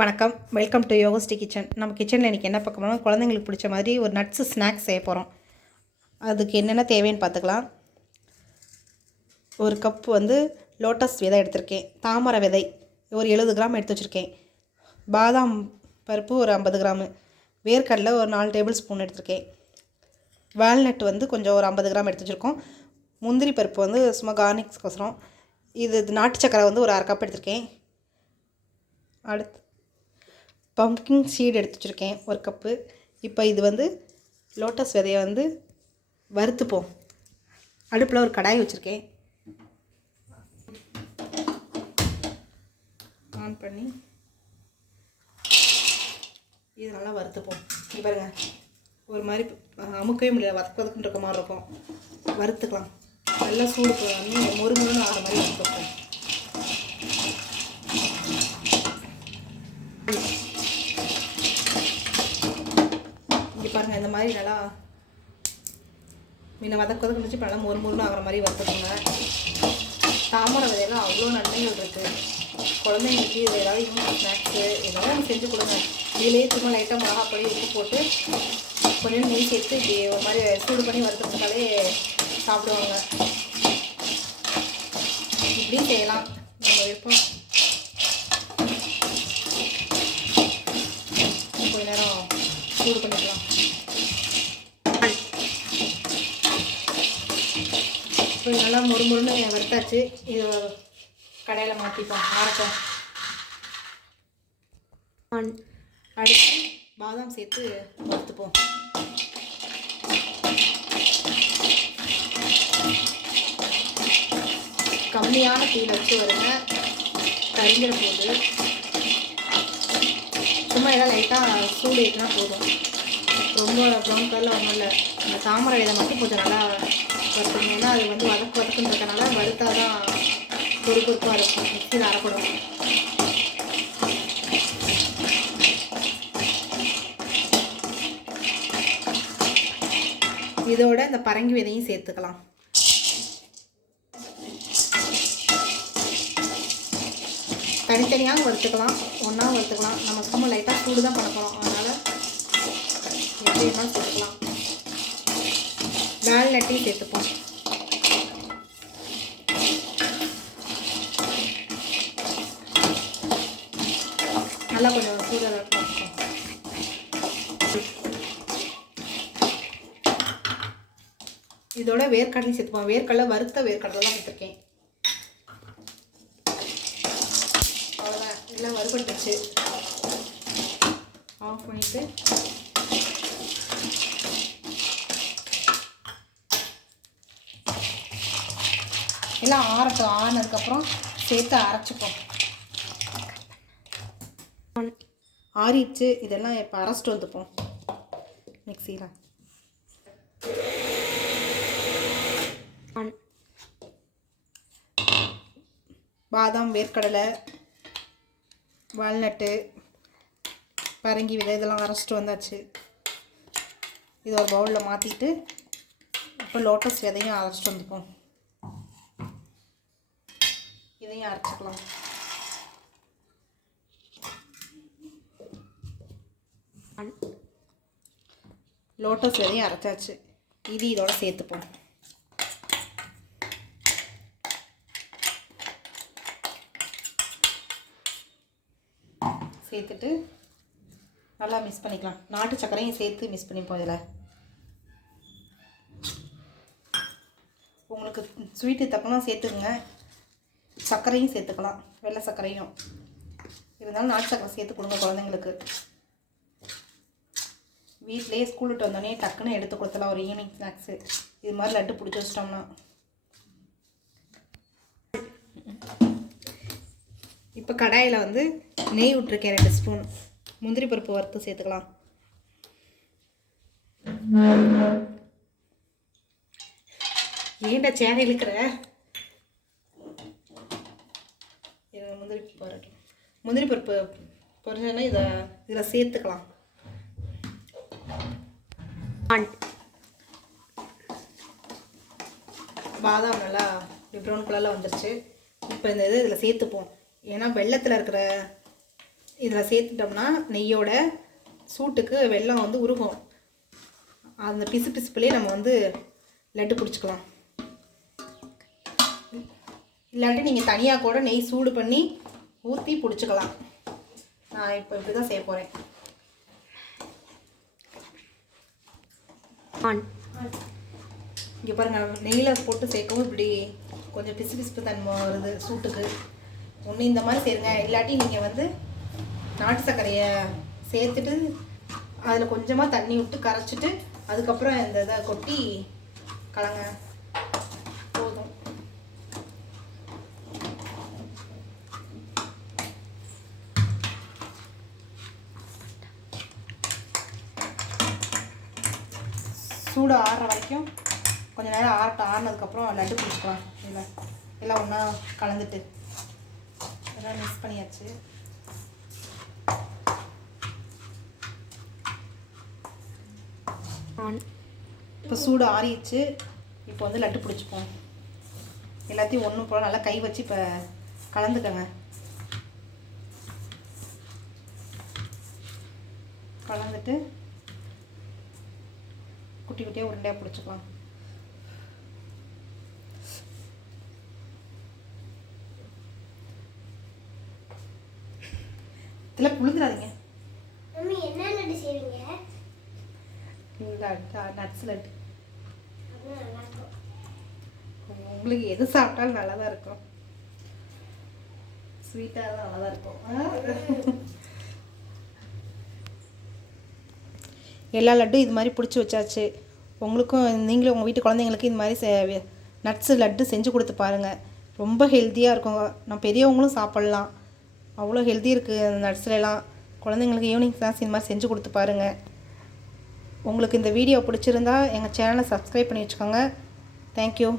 வணக்கம், welcome to யோகஸ்டி kitchen. நம்ம கிச்சனில் இன்றைக்கி என்ன பார்க்க போகிறோம், குழந்தைங்களுக்கு பிடிச்ச மாதிரி ஒரு நட்ஸு ஸ்நாக்ஸ் செய்ய போகிறோம். அதுக்கு என்னென்ன தேவைன்னு பார்த்துக்கலாம். ஒரு கப் லோட்டஸ் விதை எடுத்திருக்கேன். தாமரை விதை ஒரு 70 கிராம் எடுத்து வச்சுருக்கேன். பாதாம் பருப்பு ஒரு 50 கிராமு, வேர்க்கடலை ஒரு 4 டேபிள் ஸ்பூன் எடுத்திருக்கேன். வால்நட் கொஞ்சம் ஒரு 50 கிராம் எடுத்து வச்சுருக்கோம். முந்திரி பருப்பு சும்மா கார்னிக்ஸ்கோசரம். இது நாட்டு சக்கரை ஒரு 1/2 கப் எடுத்திருக்கேன். அடுத்து பம்ப்கின் சீட் எடுத்து வச்சுருக்கேன், ஒரு கப்பு. இப்போ இது லோட்டஸ் விதையை வறுத்துப்போம். அடுப்பில் ஒரு கடாய் வச்சுருக்கேன். ஆன் பண்ணி இது நல்லா வறுத்துப்போம். இங்கே பாருங்கள், ஒரு மாதிரி அமுக்கவே முடியாது, வதக்குன்னு இருக்க மாதிரி இருக்கும். வறுத்துக்கலாம். நல்லா சூடு பண்ணி மொறுமொறுன்னு ஆகிற மாதிரி வறுத்துப்போம். இங்கே பாருங்கள், இந்த மாதிரி நல்லா முன்ன வதக்கு வச்சு இப்போ நல்லா மொறுமொறுன்னு ஆகிற மாதிரி வறுத்துக்கோங்க. தாமரை விதையெல்லாம் அவ்வளோ நன்மைகள் இருக்குது. குழந்தைங்களுக்கு இது ஏதாவது ஈவினிங் ஸ்நாக்ஸு ஏதாவது செஞ்சு கொடுங்க. இதுலேயே சும்மா லைட்டாக மிளகாப்பொடி உப்பு போட்டு கொஞ்சம் நெய் சேர்த்து இப்படி ஒரு மாதிரி சூடு பண்ணி வறுத்துக்கிட்டாலே சாப்பிடுவாங்க. இப்படியும் செய்யலாம், நம்ம விருப்பம். கொஞ்ச நேரம் சூடு பண்ணிக்கலாம். கொஞ்சம் நல்லா மொறுமொறுன்னு வறுத்தாச்சு. இது கடையில் மாற்றிப்போம், ஆரட்டும். அடுத்து பாதாம் சேர்த்து வறுத்துப்போம். கம்மியான தீயில் வச்சு வருங்க, கரிஞ்சிட போகுது. சும்மா எல்லாம் லைட்டாக சூடு ஏற்றினா போதும். ரொம்ப ப்ரௌன் கலரில் ஒன்றும் இல்லை. இந்த தாமரை விதை மட்டும் கொஞ்சம் நல்லா வறுத்துக்கணும். ஏன்னா அது வதக்குன்றதுனால வறுத்தா தான் பொறுப்பாக இருக்கும், மிக்சியில் அரைப்படும். இதோட இந்த பரங்கி விதையும் சேர்த்துக்கலாம். தனித்தனியாக வறுத்துக்கலாம், ஒன்றா வறுத்துக்கலாம். நம்ம சும்மா லைட்டாக சூடு தான் பண்ண போகிறோம், அதனால் எப்படி வேணாலும் சேர்த்துக்கலாம். வால்நட்டையும் சேர்த்துப்போம். நல்லா கொஞ்சம் சூடாக இருக்கும். இதோட வேர்க்கடலையும் சேர்த்துப்போம். வேர்க்கடலை வறுத்த வேர்க்கடலை தான் எடுத்துருக்கேன். அவ்வளோதான், எல்லாம் வறுபட்டுச்சு. ஆஃப் பண்ணிவிட்டு எல்லாம் ஆறட்டும். ஆறினதுக்கப்புறம் சேர்த்து அரைச்சிப்போம். ஆறிடுச்சு. இதெல்லாம் இப்போ அரைச்சிட்டு வந்துப்போம் மிக்சியில். பாதாம், வேர்க்கடலை, வால்நட்டு, பரங்கி விதை இதெல்லாம் அரைச்சிட்டு வந்தாச்சு. இது ஒரு பவுலில் மாற்றிட்டு இப்போ லோட்டஸ் விதையும் அரைச்சிட்டு வந்துப்போம். இதையும் அரைச்சிக்கலாம். லோட்டஸ் விதையும் அரைச்சாச்சு. இது இதோட சேர்த்துப்போம். சேர்த்துட்டு நல்லா மிக்ஸ் பண்ணிக்கலாம். நாட்டு சர்க்கரையும் சேர்த்து மிக்ஸ் பண்ணிப்போம். இதில் உங்களுக்கு ஸ்வீட்டு தக்கமாக சேர்த்துக்குங்க. சர்க்கரையும் சேர்த்துக்கலாம், வெள்ளை சர்க்கரையும். இருந்தாலும் நாட்டு சர்க்கரை சேர்த்து கொடுங்க குழந்தைங்களுக்கு. வீட்டிலேயே ஸ்கூல் விட்டு வந்தோடனே டக்குன்னு எடுத்து கொடுத்தலாம் ஒரு ஈவினிங் ஸ்நாக்ஸு. இது மாதிரி லட்டு பிடிச்சி வச்சிட்டோம்னா. இப்போ கடாயில் நெய் விட்டுருக்கேன் 2 ஸ்பூன். முந்திரி பருப்பு வறுத்து சேர்த்துக்கலாம். ஏன்டா சேனை இழுக்கிற? முந்திரி பருப்பு பொரிஞ்சோன்னா இதில் சேர்த்துக்கலாம். பாதாம் நல்லா ப்ரௌன் கலரில் வந்துருச்சு. இப்போ இந்த இதில் சேர்த்துப்போம். ஏன்னா வெள்ளத்தில் இருக்கிற இதில் சேர்த்துட்டோம்னா நெய்யோட சூட்டுக்கு வெல்லம் வந்து உருகும். அந்த பிசு பிசுப்புலேயே நம்ம வந்து லட்டு பிடிச்சிக்கலாம். இல்லாட்டி நீங்கள் தனியாக கூட நெய் சூடு பண்ணி ஊற்றி பிடிச்சிக்கலாம். நான் இப்போ இப்படி தான் செய்ய போகிறேன். இங்கே பாருங்கள், நெய்யில் போட்டு சேர்க்கவும் இப்படி கொஞ்சம் பிசு பிசுப்பு தன்மை வருது சூட்டுக்கு. ஒன்று இந்த மாதிரி செய்யுங்க. இல்லாட்டி நீங்கள் வந்து நாட்டு சர்க்கரையை சேர்த்துட்டு அதில் கொஞ்சமாக தண்ணி விட்டு கரைச்சிட்டு அதுக்கப்புறம் இந்த இதை கொட்டி கலங்க, போதும். சூடு ஆறுற வரைக்கும் கொஞ்சம் நேரம் ஆறினதுக்கப்புறம் லட்டு பிடிச்சிக்கலாம். இல்லை எல்லாம் ஒன்றா கலந்துட்டு எல்லாம் மிக்ஸ் பண்ணியாச்சு. இப்போ சூடு ஆறிடுச்சு. இப்போ வந்து லட்டு பிடிச்சிப்போம். எல்லாத்தையும் ஒன்று போல் நல்லா கை வச்சு இப்போ கலந்துக்கங்க. கலந்துட்டு குட்டி குட்டியாக உருண்டையாக பிடிச்சிக்கலாம். இதெல்லாம் புழுந்துடாதீங்க. நட்ஸ் லட்டு உங்களுக்கு எது சாப்பிட்டாலும் நல்லா தான் இருக்கும். ஸ்வீட்டாக தான் நல்லா தான் இருக்கும். எல்லா லட்டும் இது மாதிரி பிடிச்சி வச்சாச்சு. உங்களுக்கும் நீங்களும் உங்கள் வீட்டு குழந்தைங்களுக்கு இது மாதிரி நட்ஸு லட்டு செஞ்சு கொடுத்து பாருங்கள். ரொம்ப ஹெல்த்தியாக இருக்கும். நான் பெரியவங்களும் சாப்பிட்லாம். அவ்வளோ ஹெல்த்தி இருக்குது அந்த நட்ஸ்லாம். குழந்தைங்களுக்கு ஈவினிங் ஸ்நாக்ஸ் இது மாதிரி செஞ்சு கொடுத்து பாருங்கள். உங்களுக்கு இந்த வீடியோ பிடிச்சிருந்தா எங்கள் சேனலை சப்ஸ்கிரைப் பண்ணி வச்சுக்கோங்க. தேங்க்யூ.